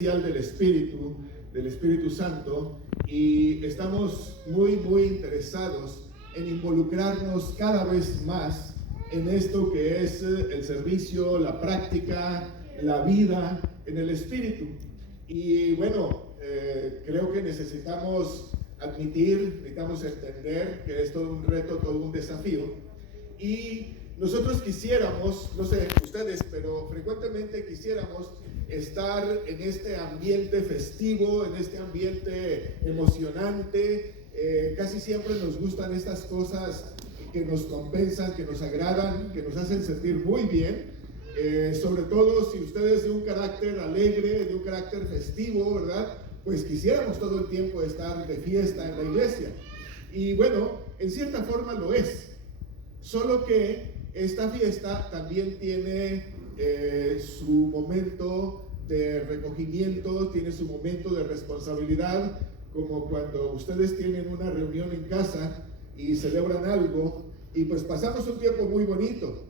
del Espíritu Santo, y estamos muy interesados en involucrarnos cada vez más en esto que es el servicio, la práctica, la vida en el Espíritu. Y bueno, creo que necesitamos entender que es todo un reto, todo un desafío, y nosotros quisiéramos, no sé ustedes, pero frecuentemente quisiéramos estar en este ambiente festivo, en este ambiente emocionante. Casi siempre nos gustan estas cosas que nos compensan, que nos agradan, que nos hacen sentir muy bien. Sobre todo si ustedes de un carácter alegre, de un carácter festivo, ¿verdad? Pues quisiéramos todo el tiempo estar de fiesta en la iglesia. Y bueno, en cierta forma lo es. Solo que esta fiesta también tiene su momento de recogimiento, tiene su momento de responsabilidad, como cuando ustedes tienen una reunión en casa y celebran algo, y pues pasamos un tiempo muy bonito,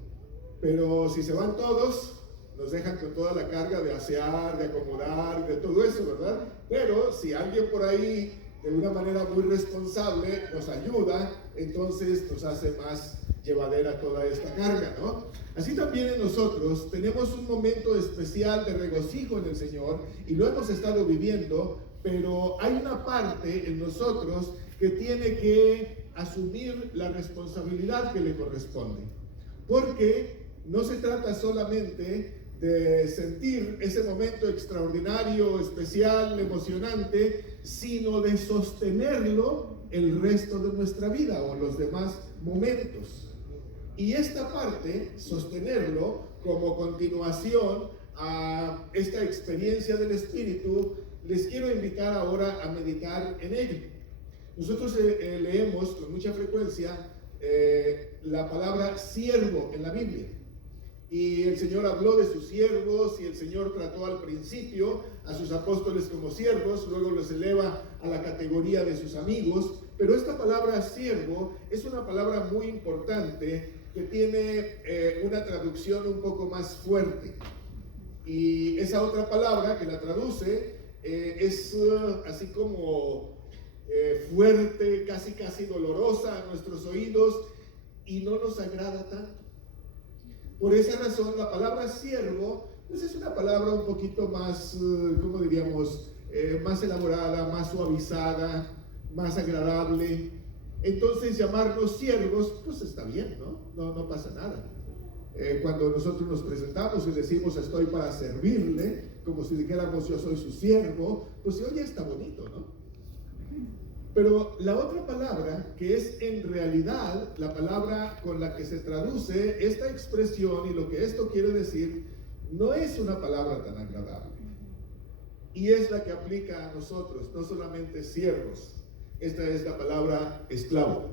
pero si se van todos, nos dejan con toda la carga de asear, de acomodar, de todo eso, ¿verdad? Pero si alguien por ahí, de una manera muy responsable, nos ayuda, entonces nos hace más llevadera toda esta carga, ¿no? Así también en nosotros tenemos un momento especial de regocijo en el Señor, y lo hemos estado viviendo, pero hay una parte en nosotros que tiene que asumir la responsabilidad que le corresponde, porque no se trata solamente de sentir ese momento extraordinario, especial, emocionante, sino de sostenerlo el resto de nuestra vida o los demás momentos. Y esta parte, sostenerlo como continuación a esta experiencia del Espíritu, les quiero invitar ahora a meditar en ello. Nosotros leemos con mucha frecuencia la palabra siervo en la Biblia. Y el Señor habló de sus siervos, y el Señor trató al principio a sus apóstoles como siervos, luego los eleva a la categoría de sus amigos. Pero esta palabra siervo es una palabra muy importante que tiene una traducción un poco más fuerte. Y esa otra palabra que la traduce es así como fuerte, casi dolorosa a nuestros oídos, y no nos agrada tanto. Por esa razón, la palabra siervo, pues es una palabra un poquito más, ¿cómo diríamos? Más elaborada, más suavizada, más agradable. Entonces, llamarnos siervos, pues está bien, ¿no? No pasa nada. Cuando nosotros nos presentamos y decimos estoy para servirle, como si dijéramos yo soy su siervo, pues se oye, está bonito, ¿no? Pero la otra palabra, que es en realidad la palabra con la que se traduce esta expresión y lo que esto quiere decir, no es una palabra tan agradable. Y es la que aplica a nosotros, no solamente siervos. Esta es la palabra esclavo.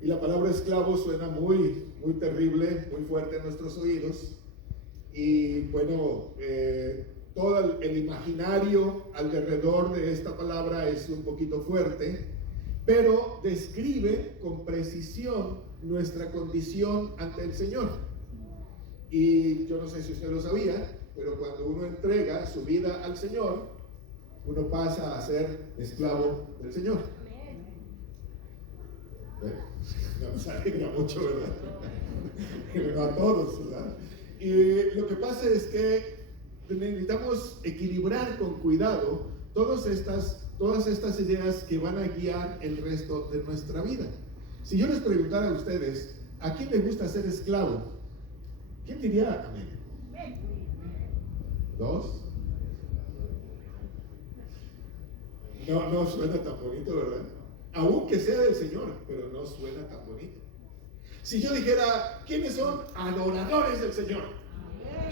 Y la palabra esclavo suena muy terrible, muy fuerte en nuestros oídos. Y bueno, todo el imaginario alrededor de esta palabra es un poquito fuerte, pero describe con precisión nuestra condición ante el Señor. Y yo no sé si usted lo sabía, pero cuando uno entrega su vida al Señor, uno pasa a ser esclavo del Señor. Nos alegra mucho, ¿verdad? Pero a todos, ¿verdad? Y lo que pasa es que necesitamos equilibrar con cuidado todas estas ideas que van a guiar el resto de nuestra vida. Si yo les preguntara a ustedes, ¿a quién le gusta ser esclavo? ¿Quién diría amén? ¿Dos? No suena tan bonito, ¿verdad? Aunque sea del Señor, pero no suena tan bonito. Si yo dijera, ¿quiénes son adoradores del Señor?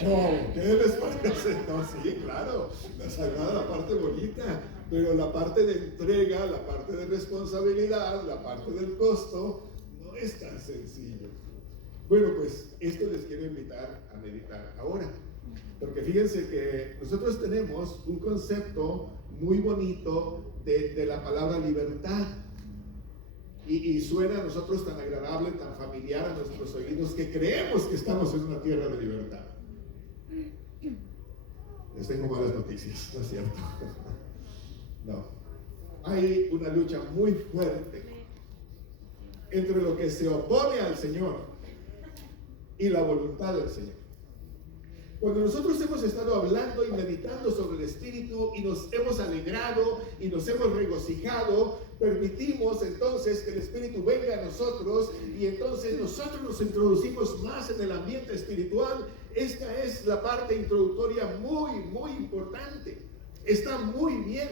No, ¿qué les parece? No, sí, claro, la sagrada, la parte bonita, pero la parte de entrega, la parte de responsabilidad, la parte del costo, no es tan sencillo. Bueno, pues esto les quiero invitar a meditar ahora, porque fíjense que nosotros tenemos un concepto muy bonito de la palabra libertad. Y suena a nosotros tan agradable, tan familiar a nuestros oídos, que creemos que estamos en una tierra de libertad. Les tengo malas noticias, ¿no es cierto? No. Hay una lucha muy fuerte entre lo que se opone al Señor y la voluntad del Señor. Cuando nosotros hemos estado hablando y meditando sobre el Espíritu y nos hemos alegrado y nos hemos regocijado, permitimos entonces que el Espíritu venga a nosotros y entonces nosotros nos introducimos más en el ambiente espiritual. Esta es la parte introductoria muy importante. Está muy bien.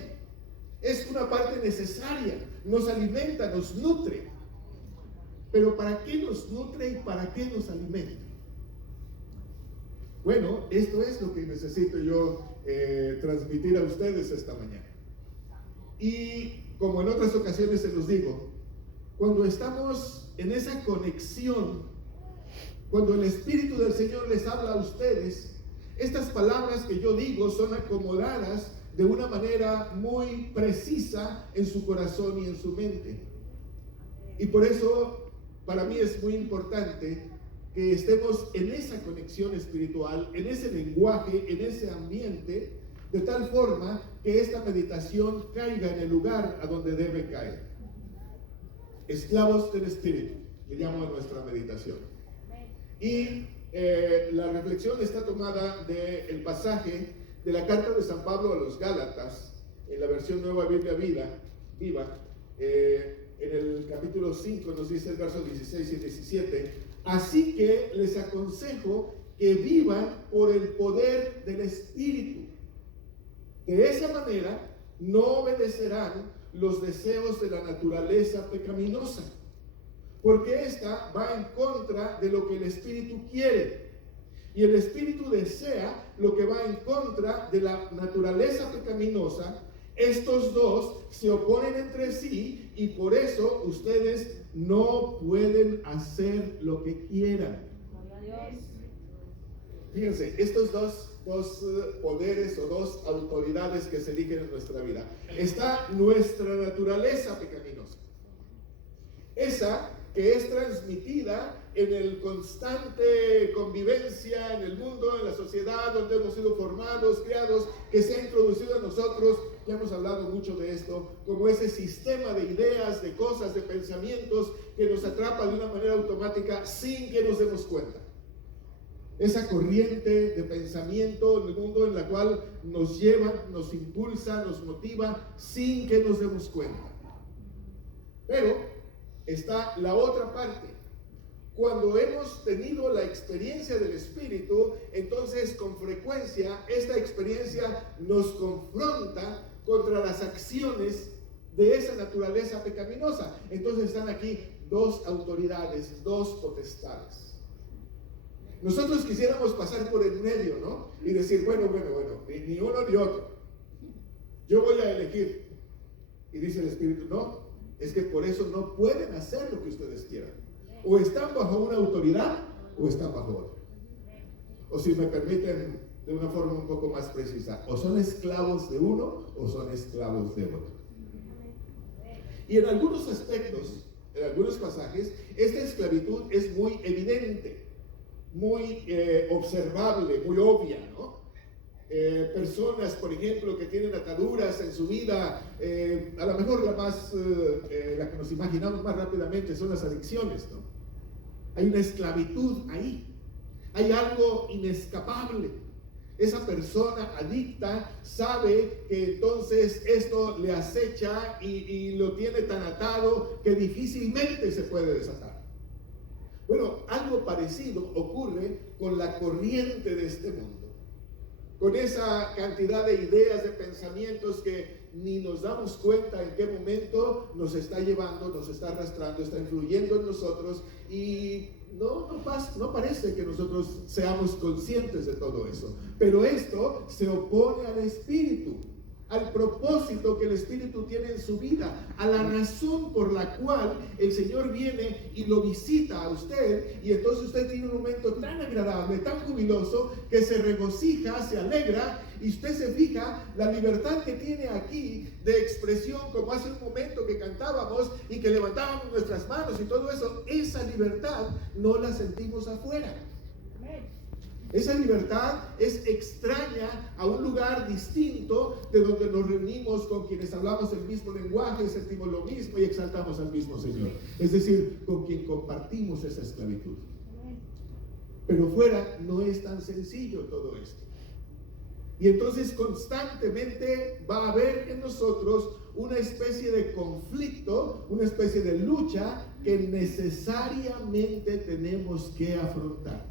Es una parte necesaria. Nos alimenta, nos nutre. Pero ¿para qué nos nutre y para qué nos alimenta? Bueno, esto es lo que necesito yo transmitir a ustedes esta mañana. Y como en otras ocasiones se los digo, cuando estamos en esa conexión, cuando el Espíritu del Señor les habla a ustedes, estas palabras que yo digo son acomodadas de una manera muy precisa en su corazón y en su mente. Y por eso, para mí es muy importante que estemos en esa conexión espiritual, en ese lenguaje, en ese ambiente, de tal forma que esta meditación caiga en el lugar a donde debe caer. Esclavos del Espíritu, le llamo a nuestra meditación. Y la reflexión está tomada del pasaje de la carta de San Pablo a los Gálatas, en la versión Nueva Biblia Viva, en el capítulo 5 nos dice el verso 16 y 17, así que les aconsejo que vivan por el poder del Espíritu. De esa manera no obedecerán los deseos de la naturaleza pecaminosa, porque esta va en contra de lo que el Espíritu quiere. Y el Espíritu desea lo que va en contra de la naturaleza pecaminosa. Estos dos se oponen entre sí y por eso ustedes no pueden hacer lo que quieran. Fíjense, estos dos poderes o dos autoridades que se eligen en nuestra vida. Está nuestra naturaleza pecaminosa. Esa que es transmitida en el constante convivencia en el mundo, en la sociedad donde hemos sido formados, criados, que se ha introducido en nosotros. Ya hemos hablado mucho de esto, como ese sistema de ideas, de cosas, de pensamientos que nos atrapa de una manera automática sin que nos demos cuenta. Esa corriente de pensamiento en el mundo en la cual nos lleva, nos impulsa, nos motiva sin que nos demos cuenta. Pero está la otra parte. Cuando hemos tenido la experiencia del Espíritu, entonces con frecuencia esta experiencia nos confronta contra las acciones de esa naturaleza pecaminosa. Entonces están aquí dos autoridades, dos potestades. Nosotros quisiéramos pasar por el medio, ¿no? Y decir, bueno, ni uno ni otro. Yo voy a elegir. Y dice el Espíritu, no, es que por eso no pueden hacer lo que ustedes quieran. O están bajo una autoridad o están bajo otra. O si me permiten de una forma un poco más precisa, o son esclavos de uno o son esclavos de otro. Y en algunos aspectos, en algunos pasajes, esta esclavitud es muy evidente, muy observable, muy obvia, ¿no? Personas, por ejemplo, que tienen ataduras en su vida, a lo mejor la que nos imaginamos más rápidamente son las adicciones, ¿no? Hay una esclavitud ahí, hay algo inescapable. Esa persona adicta sabe que entonces esto le acecha y lo tiene tan atado que difícilmente se puede desatar. Bueno, algo parecido ocurre con la corriente de este mundo, con esa cantidad de ideas, de pensamientos que ni nos damos cuenta en qué momento nos está llevando, nos está arrastrando, está influyendo en nosotros y no parece que nosotros seamos conscientes de todo eso. Pero esto se opone al Espíritu, al propósito que el Espíritu tiene en su vida, a la razón por la cual el Señor viene y lo visita a usted, y entonces usted tiene un momento tan agradable, tan jubiloso, que se regocija, se alegra, y usted se fija la libertad que tiene aquí de expresión, como hace un momento que cantábamos y que levantábamos nuestras manos y todo eso. Esa libertad no la sentimos afuera. Esa libertad es extraña a un lugar distinto de donde nos reunimos con quienes hablamos el mismo lenguaje, sentimos lo mismo y exaltamos al mismo Señor. Es decir, con quien compartimos esa esclavitud. Pero fuera no es tan sencillo todo esto. Y entonces constantemente va a haber en nosotros una especie de conflicto, una especie de lucha que necesariamente tenemos que afrontar.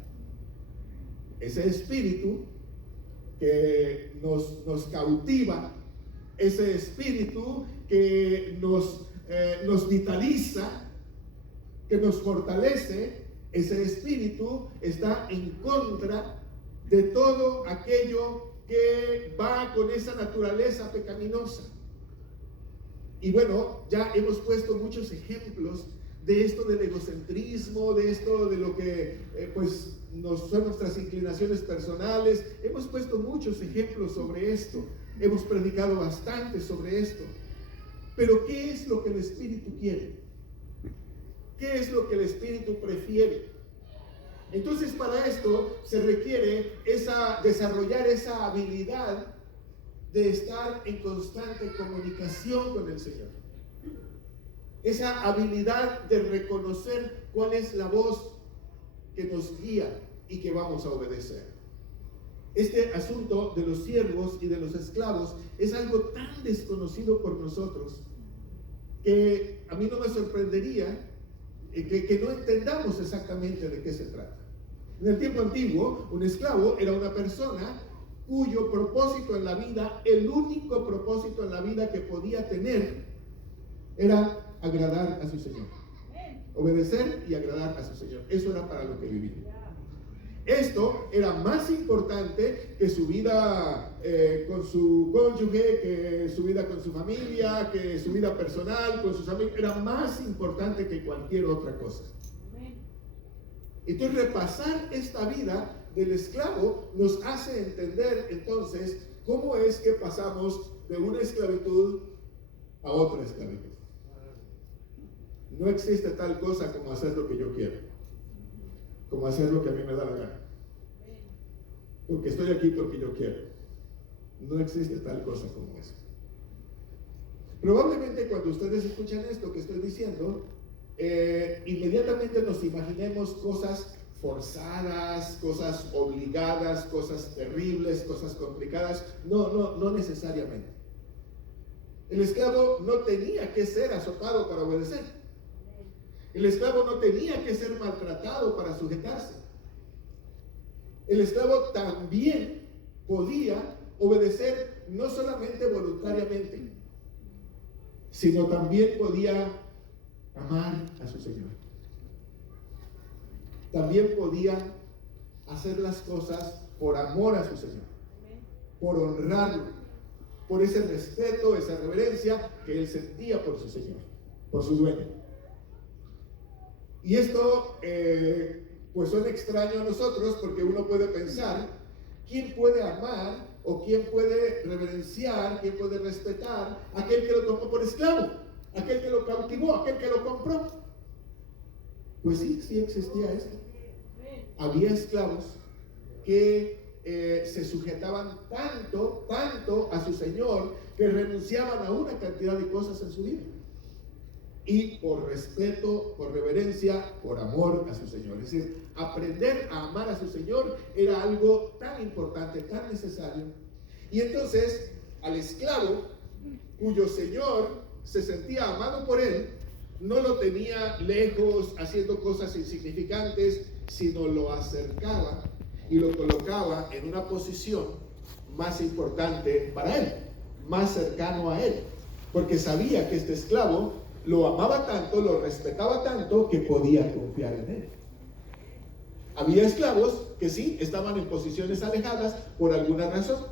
Ese espíritu que nos cautiva, ese espíritu que nos vitaliza, que nos fortalece, ese espíritu está en contra de todo aquello que va con esa naturaleza pecaminosa. Y bueno, ya hemos puesto muchos ejemplos de esto del egocentrismo, de esto de lo que pues son nuestras inclinaciones personales. Hemos puesto muchos ejemplos sobre esto, hemos predicado bastante sobre esto. Pero ¿qué es lo que el Espíritu quiere? ¿Qué es lo que el Espíritu prefiere? Entonces para esto se requiere desarrollar esa habilidad de estar en constante comunicación con el Señor. Esa habilidad de reconocer cuál es la voz que nos guía y que vamos a obedecer. Este asunto de los siervos y de los esclavos es algo tan desconocido por nosotros que a mí no me sorprendería que no entendamos exactamente de qué se trata. En el tiempo antiguo, un esclavo era una persona cuyo propósito en la vida, el único propósito en la vida que podía tener, era agradar a su Señor. Obedecer y agradar a su Señor. Eso era para lo que vivía. Esto era más importante que su vida con su cónyuge, que su vida con su familia, que su vida personal con sus amigos. Era más importante que cualquier otra cosa. Entonces, repasar esta vida del esclavo nos hace entender entonces cómo es que pasamos de una esclavitud a otra esclavitud. No existe tal cosa como hacer lo que yo quiero, como hacer lo que a mí me da la gana, porque estoy aquí porque yo quiero. No existe tal cosa como eso. Probablemente cuando ustedes escuchan esto que estoy diciendo, inmediatamente nos imaginemos cosas forzadas, cosas obligadas, cosas terribles, cosas complicadas. No necesariamente. El esclavo no tenía que ser azotado para obedecer. El esclavo no tenía que ser maltratado para sujetarse. El esclavo también podía obedecer no solamente voluntariamente, sino también podía amar a su Señor. También podía hacer las cosas por amor a su Señor, por honrarlo, por ese respeto, esa reverencia que él sentía por su Señor, por su dueño. Y esto pues suena extraño a nosotros porque uno puede pensar, ¿quién puede amar o quién puede reverenciar, quién puede respetar a aquel que lo tomó por esclavo, aquel que lo cautivó, aquel que lo compró? Pues sí existía esto. Había esclavos que se sujetaban tanto a su Señor que renunciaban a una cantidad de cosas en su vida. Y por respeto, por reverencia, por amor a su Señor. Es decir, aprender a amar a su Señor era algo tan importante, tan necesario. Y entonces, al esclavo, cuyo Señor se sentía amado por él, no lo tenía lejos haciendo cosas insignificantes, sino lo acercaba y lo colocaba en una posición más importante para él, más cercano a él, porque sabía que este esclavo lo amaba tanto, lo respetaba tanto, que podía confiar en él. Había esclavos que sí, estaban en posiciones alejadas por alguna razón.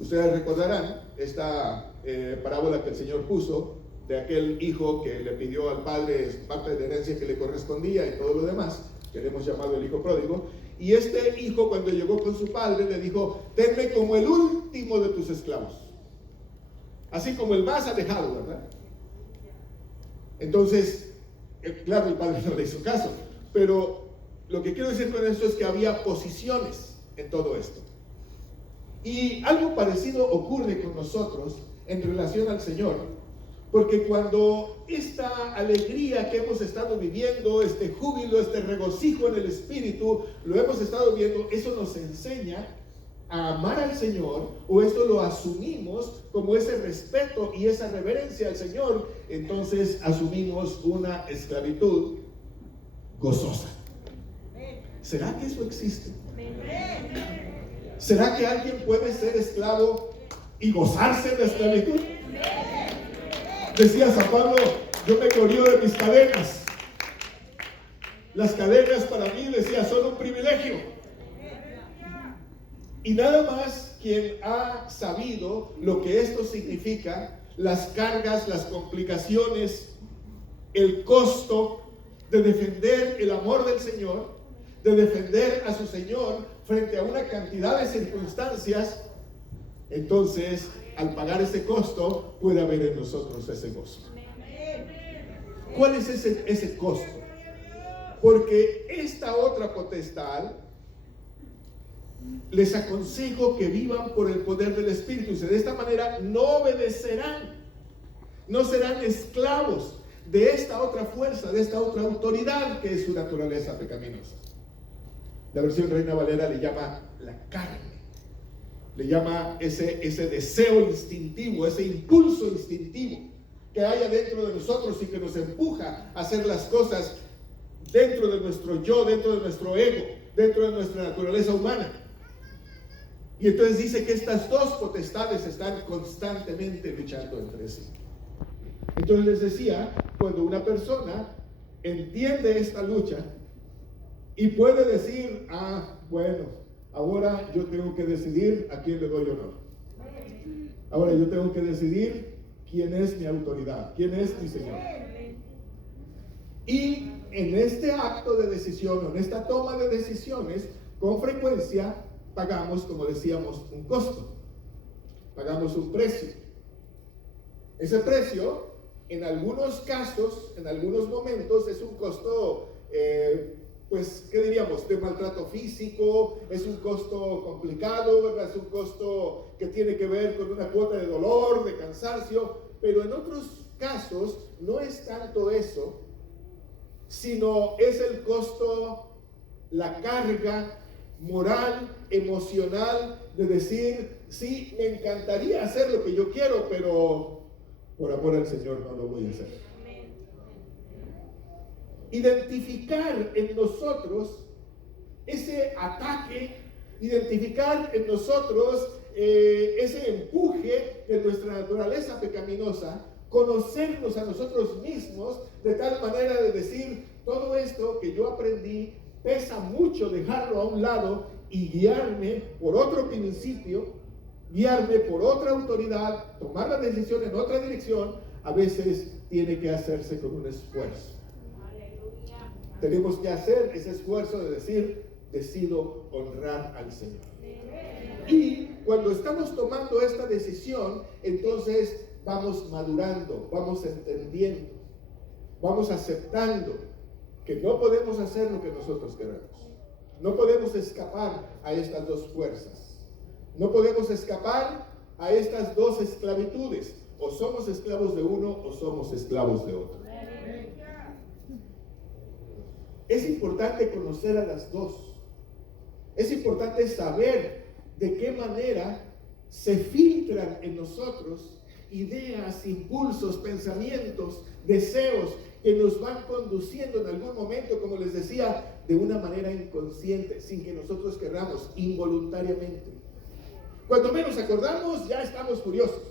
Ustedes recordarán esta parábola que el Señor puso de aquel hijo que le pidió al padre parte de la herencia que le correspondía y todo lo demás, que le hemos llamado el hijo pródigo. Y este hijo, cuando llegó con su padre, le dijo: tenme como el último de tus esclavos, así como el más alejado, ¿verdad? Entonces, claro, el padre no le hizo caso, pero lo que quiero decir con esto es que había posiciones en todo esto. Y algo parecido ocurre con nosotros en relación al Señor. Porque cuando esta alegría que hemos estado viviendo, este júbilo, este regocijo en el Espíritu, lo hemos estado viendo, eso nos enseña a amar al Señor, o esto lo asumimos como ese respeto y esa reverencia al Señor, entonces asumimos una esclavitud gozosa. ¿Será que eso existe? ¿Será que alguien puede ser esclavo y gozarse de esclavitud? Decía San Pablo, yo me glorío de mis cadenas. Las cadenas para mí, decía, son un privilegio. Y nada más quien ha sabido lo que esto significa, las cargas, las complicaciones, el costo de defender el amor del Señor, de defender a su Señor frente a una cantidad de circunstancias, entonces al pagar ese costo puede haber en nosotros ese gozo. ¿Cuál es ese costo? Porque esta otra potestad, les aconsejo que vivan por el poder del Espíritu, y de esta manera no obedecerán, no serán esclavos de esta otra fuerza, de esta otra autoridad que es su naturaleza pecaminosa. La versión Reina Valera le llama la carne, le llama ese deseo instintivo, ese impulso instintivo que hay adentro de nosotros y que nos empuja a hacer las cosas dentro de nuestro yo, dentro de nuestro ego, dentro de nuestra naturaleza humana. Y entonces dice que estas dos potestades están constantemente luchando entre sí. Entonces les decía, cuando una persona entiende esta lucha y puede decir, bueno, ahora yo tengo que decidir a quién le doy honor. Ahora yo tengo que decidir quién es mi autoridad, quién es mi Señor. Y en este acto de decisión, en esta toma de decisiones, con frecuencia pagamos, como decíamos, un costo. Pagamos un precio. Ese precio, en algunos casos, en algunos momentos, es un costo, pues, ¿qué diríamos? De maltrato físico, es un costo complicado, ¿verdad? Es un costo que tiene que ver con una cuota de dolor, de cansancio, pero en otros casos no es tanto eso, sino es el costo, la carga moral, emocional, de decir, sí, me encantaría hacer lo que yo quiero, pero por amor al Señor no lo voy a hacer. Identificar en nosotros ese ataque, identificar en nosotros ese empuje de nuestra naturaleza pecaminosa, conocernos a nosotros mismos de tal manera de decir, todo esto que yo aprendí pesa mucho dejarlo a un lado y guiarme por otro principio, guiarme por otra autoridad, tomar la decisión en otra dirección, a veces tiene que hacerse con un esfuerzo. Aleluya. Tenemos que hacer ese esfuerzo de decir, decido honrar al Señor. Y cuando estamos tomando esta decisión, entonces vamos madurando, vamos entendiendo, vamos aceptando que no podemos hacer lo que nosotros queremos. No podemos escapar a estas dos fuerzas. No podemos escapar a estas dos esclavitudes. O somos esclavos de uno o somos esclavos de otro. Es importante conocer a las dos. Es importante saber de qué manera se filtran en nosotros ideas, impulsos, pensamientos, deseos que nos van conduciendo en algún momento, como les decía, de una manera inconsciente, sin que nosotros querramos, involuntariamente. Cuando menos acordamos, ya estamos furiosos.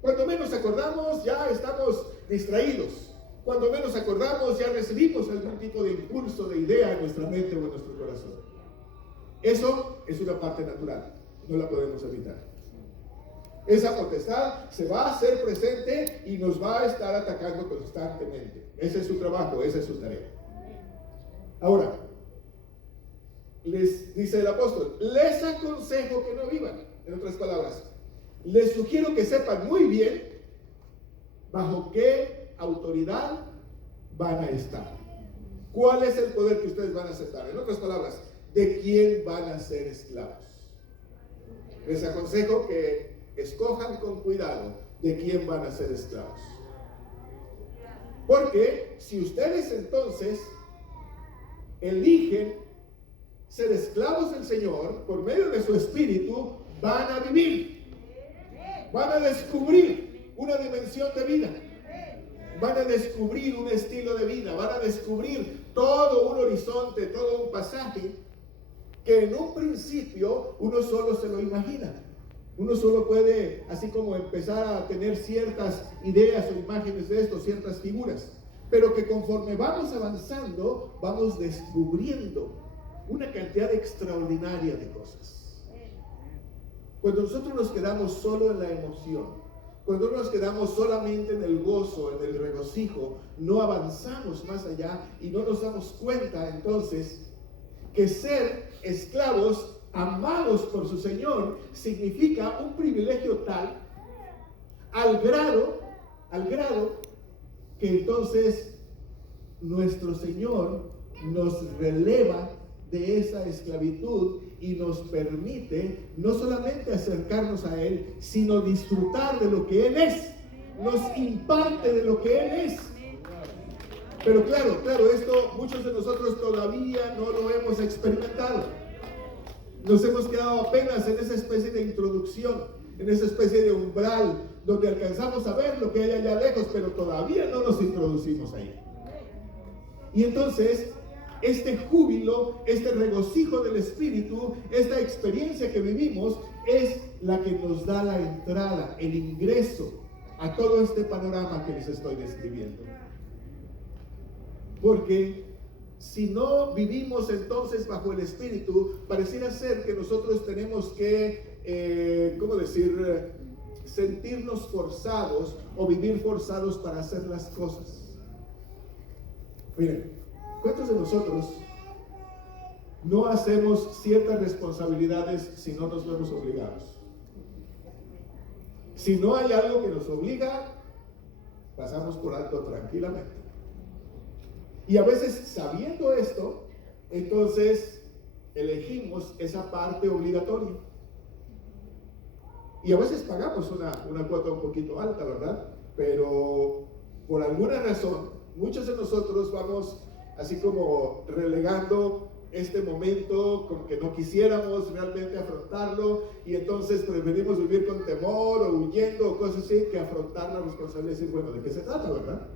Cuando menos acordamos, ya estamos distraídos. Cuando menos acordamos, ya recibimos algún tipo de impulso, de idea en nuestra mente o en nuestro corazón. Eso es una parte natural, no la podemos evitar. Esa potestad se va a hacer presente y nos va a estar atacando constantemente. Ese es su trabajo, esa es su tarea. Ahora, les dice el apóstol, les aconsejo que no vivan. En otras palabras, les sugiero que sepan muy bien bajo qué autoridad van a estar. ¿Cuál es el poder que ustedes van a aceptar? En otras palabras, ¿de quién van a ser esclavos? Les aconsejo que escojan con cuidado de quién van a ser esclavos. Porque si ustedes entonces eligen ser esclavos del Señor por medio de su Espíritu, van a vivir, van a descubrir una dimensión de vida, van a descubrir un estilo de vida, van a descubrir todo un horizonte, todo un pasaje que en un principio uno solo se lo imagina. Uno solo puede, así como empezar a tener ciertas ideas o imágenes de esto, ciertas figuras, pero que conforme vamos avanzando, vamos descubriendo una cantidad extraordinaria de cosas. Cuando nosotros nos quedamos solo en la emoción, cuando nos quedamos solamente en el gozo, en el regocijo, no avanzamos más allá y no nos damos cuenta entonces que ser esclavos amados por su Señor significa un privilegio tal al grado que entonces nuestro Señor nos releva de esa esclavitud y nos permite no solamente acercarnos a Él, sino disfrutar de lo que Él es, nos imparte de lo que Él es. Pero claro, esto muchos de nosotros todavía no lo hemos experimentado. Nos hemos quedado apenas en esa especie de introducción, en esa especie de umbral, donde alcanzamos a ver lo que hay allá lejos, pero todavía no nos introducimos ahí. Y entonces, este júbilo, este regocijo del Espíritu, esta experiencia que vivimos, es la que nos da la entrada, el ingreso a todo este panorama que les estoy describiendo. Porque si no vivimos entonces bajo el Espíritu, pareciera ser que nosotros tenemos que, sentirnos forzados o vivir forzados para hacer las cosas. Miren, ¿cuántos de nosotros no hacemos ciertas responsabilidades si no nos vemos obligados? Si no hay algo que nos obliga, pasamos por alto tranquilamente. Y a veces, sabiendo esto, entonces elegimos esa parte obligatoria. Y a veces pagamos una cuota un poquito alta, ¿verdad? Pero por alguna razón, muchos de nosotros vamos así como relegando este momento como que no quisiéramos realmente afrontarlo, y entonces preferimos vivir con temor o huyendo o cosas así que afrontar la responsabilidad y decir, bueno, ¿de qué se trata, verdad?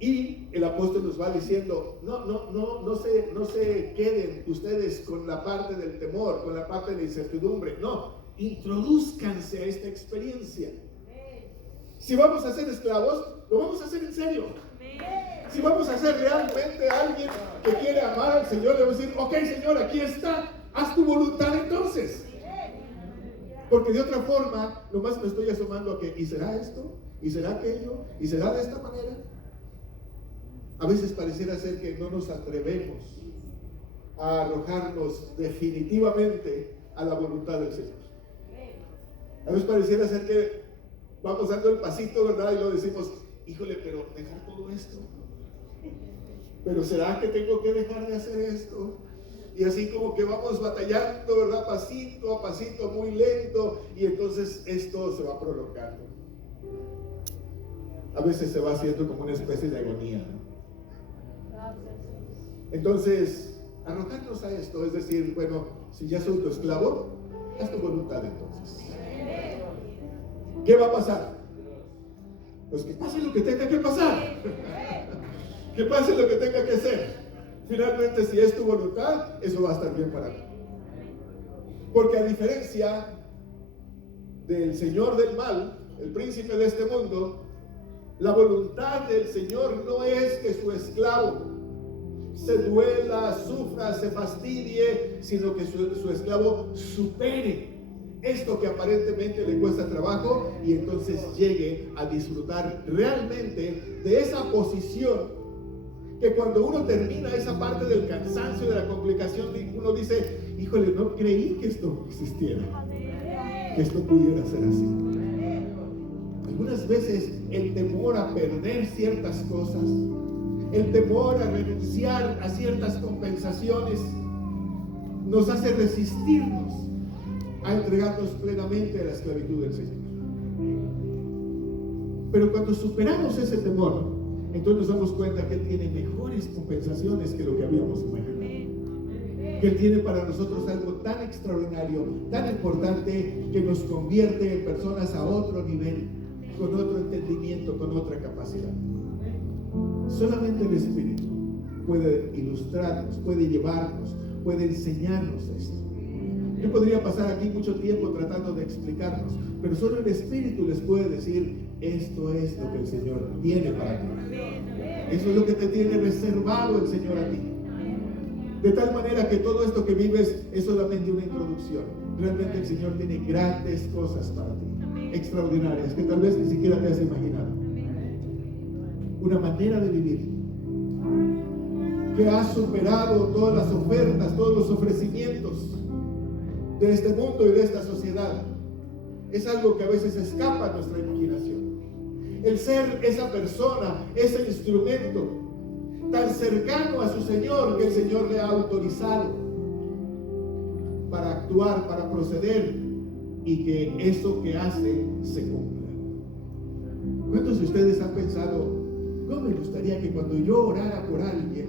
Y el apóstol nos va diciendo, no se queden ustedes con la parte del temor, con la parte de la incertidumbre. No, introduzcanse a esta experiencia. Si vamos a ser esclavos, lo vamos a hacer en serio. Si vamos a ser realmente alguien que quiere amar al Señor, le vamos a decir, ok, Señor, aquí está, haz tu voluntad entonces. Porque de otra forma, nomás me estoy asomando a que, ¿y será esto? ¿Y será aquello? ¿Y será de esta manera? A veces pareciera ser que no nos atrevemos a arrojarnos definitivamente a la voluntad del Señor. A veces pareciera ser que vamos dando el pasito, ¿verdad? Y luego decimos, híjole, pero dejar todo esto. Pero ¿será que tengo que dejar de hacer esto? Y así como que vamos batallando, ¿verdad? Pasito a pasito, muy lento. Y entonces esto se va prolongando. A veces se va haciendo como una especie de agonía, ¿no? Entonces, arrojarnos a esto, es decir, bueno, si ya soy tu esclavo, haz tu voluntad entonces. ¿Qué va a pasar? Pues que pase lo que tenga que pasar. Que pase lo que tenga que ser. Finalmente, si es tu voluntad, eso va a estar bien para mí. Porque a diferencia del señor del mal, el príncipe de este mundo, la voluntad del Señor no es que su esclavo se duela, sufra, se fastidie, sino que su esclavo supere esto que aparentemente le cuesta trabajo y entonces llegue a disfrutar realmente de esa posición que cuando uno termina esa parte del cansancio, de la complicación, uno dice, híjole, no creí que esto existiera, que esto pudiera ser así. Algunas veces el temor a perder ciertas cosas, el temor a renunciar a ciertas compensaciones nos hace resistirnos a entregarnos plenamente a la esclavitud del Señor. Pero cuando superamos ese temor, entonces nos damos cuenta que Él tiene mejores compensaciones que lo que habíamos imaginado. Que Él tiene para nosotros algo tan extraordinario, tan importante, que nos convierte en personas a otro nivel, con otro entendimiento, con otra capacidad. Solamente el Espíritu puede ilustrarnos, puede llevarnos, puede enseñarnos esto. Yo podría pasar aquí mucho tiempo tratando de explicarnos, pero solo el Espíritu les puede decir: esto es lo que el Señor tiene para ti. Eso es lo que te tiene reservado el Señor a ti. De tal manera que todo esto que vives es solamente una introducción. Realmente el Señor tiene grandes cosas para ti, extraordinarias, que tal vez ni siquiera te has imaginado. Una manera de vivir que ha superado todas las ofertas, todos los ofrecimientos de este mundo y de esta sociedad. Es algo que a veces escapa a nuestra imaginación. El ser esa persona, ese instrumento tan cercano a su Señor, que el Señor le ha autorizado para actuar, para proceder, y que eso que hace se cumpla. ¿Cuántos de ustedes han pensado: cómo me gustaría que cuando yo orara por alguien,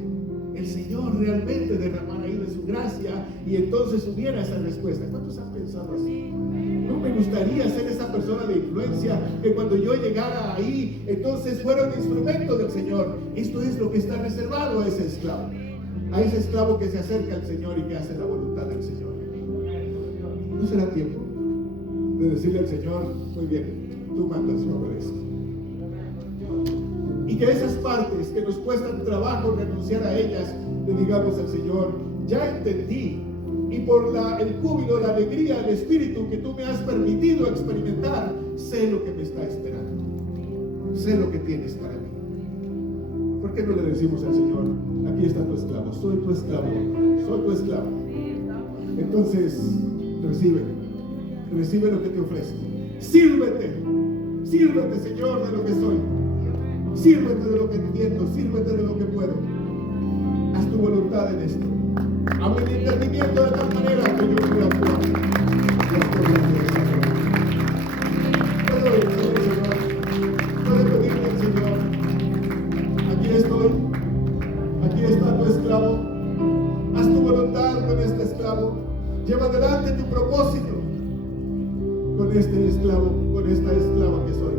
el Señor realmente derramara ahí de su gracia y entonces hubiera esa respuesta? ¿Cuántos han pensado así? No me gustaría ser esa persona de influencia, que cuando yo llegara ahí, entonces fuera un instrumento del Señor. Esto es lo que está reservado a ese esclavo que se acerca al Señor y que hace la voluntad del Señor. ¿No será tiempo de decirle al Señor: muy bien, tú mandas, yo obedezco? Y que esas partes que nos cuestan trabajo renunciar a ellas, le digamos al Señor: ya entendí, y por el júbilo, la alegría, el Espíritu que tú me has permitido experimentar, sé lo que me está esperando, sé lo que tienes para mí. ¿Por qué no le decimos al Señor: aquí está tu esclavo, soy tu esclavo, soy tu esclavo? Entonces recibe lo que te ofrezco. Sírvete, Señor, de lo que soy. Sírvete de lo que entiendo, sírvete de lo que puedo. Haz tu voluntad en esto. Abre mi entendimiento de tal manera que yo pueda actuar. Puedo decirle al Señor, puedo pedirle al Señor: aquí estoy, aquí está tu esclavo. Haz tu voluntad con este esclavo. Lleva adelante tu propósito con este esclavo, con esta esclava que soy.